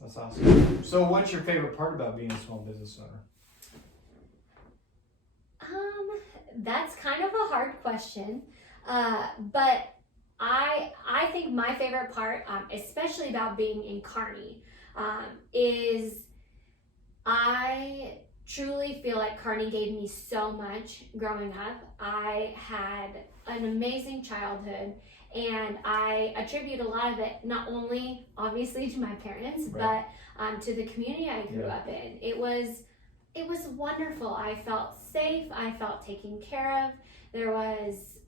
That's awesome. So what's your favorite part about being a small business owner? That's kind of a hard question, but I think my favorite part, especially about being in Kearney, is I truly feel like Kearney gave me so much growing up. I had an amazing childhood, and I attribute a lot of it not only obviously to my parents, Right. but to the community I grew up in. It was wonderful. I felt safe. I felt taken care of. There was,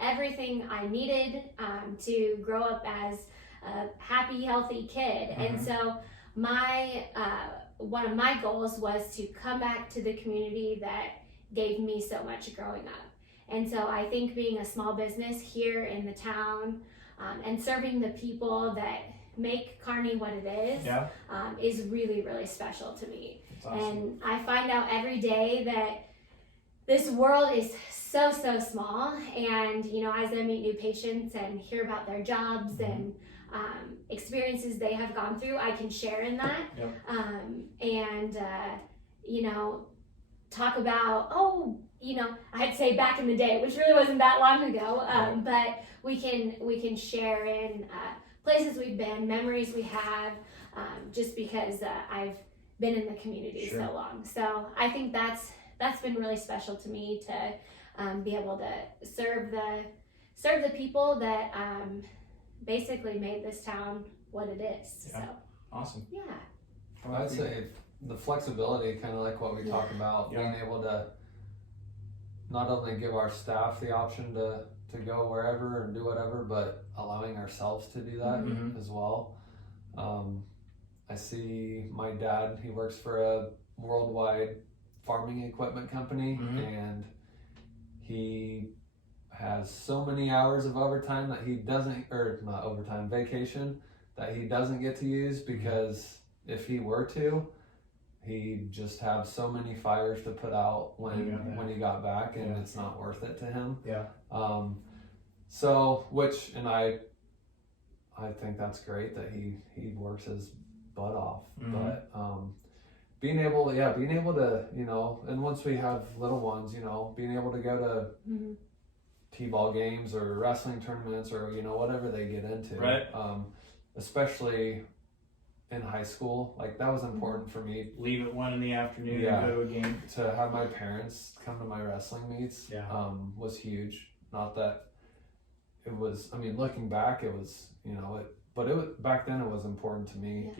everything I needed to grow up as a happy, healthy kid. And so my one of my goals was to come back to the community that gave me so much growing up. And so I think being a small business here in the town and serving the people that make Kearney what it is really, really special to me. That's awesome. And I find out every day that this world is so small, and as I meet new patients and hear about their jobs and experiences they have gone through, I can share in that. And talk about I'd say back in the day, which really wasn't that long ago, but we can share in places we've been, memories we have, just because I've been in the community so long. So I think that's been really special to me, to be able to serve the people that basically made this town what it is. So awesome. Yeah. I'd say the flexibility, kind of like what we talked about, being able to not only give our staff the option to go wherever and do whatever, but allowing ourselves to do that as well. I see my dad, he works for a worldwide farming equipment company, and he has so many hours of overtime that he doesn't, or not overtime, vacation, that he doesn't get to use, because if he were to, he'd just have so many fires to put out when he got back, and it's not worth it to him. So, and I think that's great that he works his butt off, but being able to, and once we have little ones, being able to go to t-ball games or wrestling tournaments or whatever they get into, especially in high school, like that was important for me. Leave at 1 in the afternoon and go to a game. To have my parents come to my wrestling meets was huge. Not that it was, looking back, it was, but it was, back then it was important to me.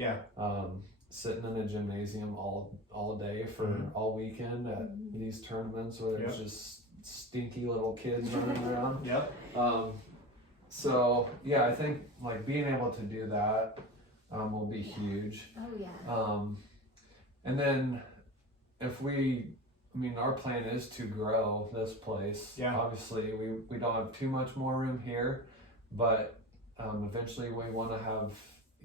Sitting in a gymnasium all day for all weekend at these tournaments where there's just stinky little kids running around. So yeah, I think like being able to do that will be huge. And then if our plan is to grow this place. Obviously we don't have too much more room here, but eventually we want to have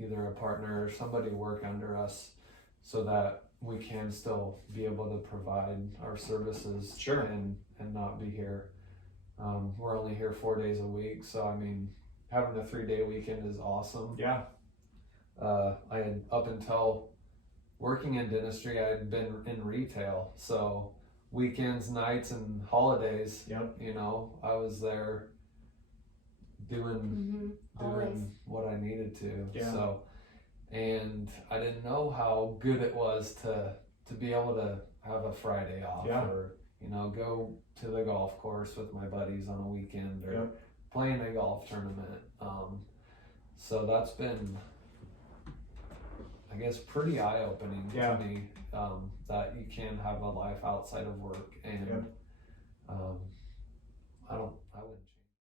either a partner or somebody work under us so that we can still be able to provide our services and not be here. We're only here 4 days a week, so having a 3-day weekend is awesome. I had, up until working in dentistry, I had been in retail, so weekends, nights, and holidays, I was there doing what I needed to. So, and I didn't know how good it was to be able to have a Friday off, or go to the golf course with my buddies on a weekend, or playing a golf tournament. So that's been, I guess, pretty eye-opening to me, that you can have a life outside of work, and I wouldn't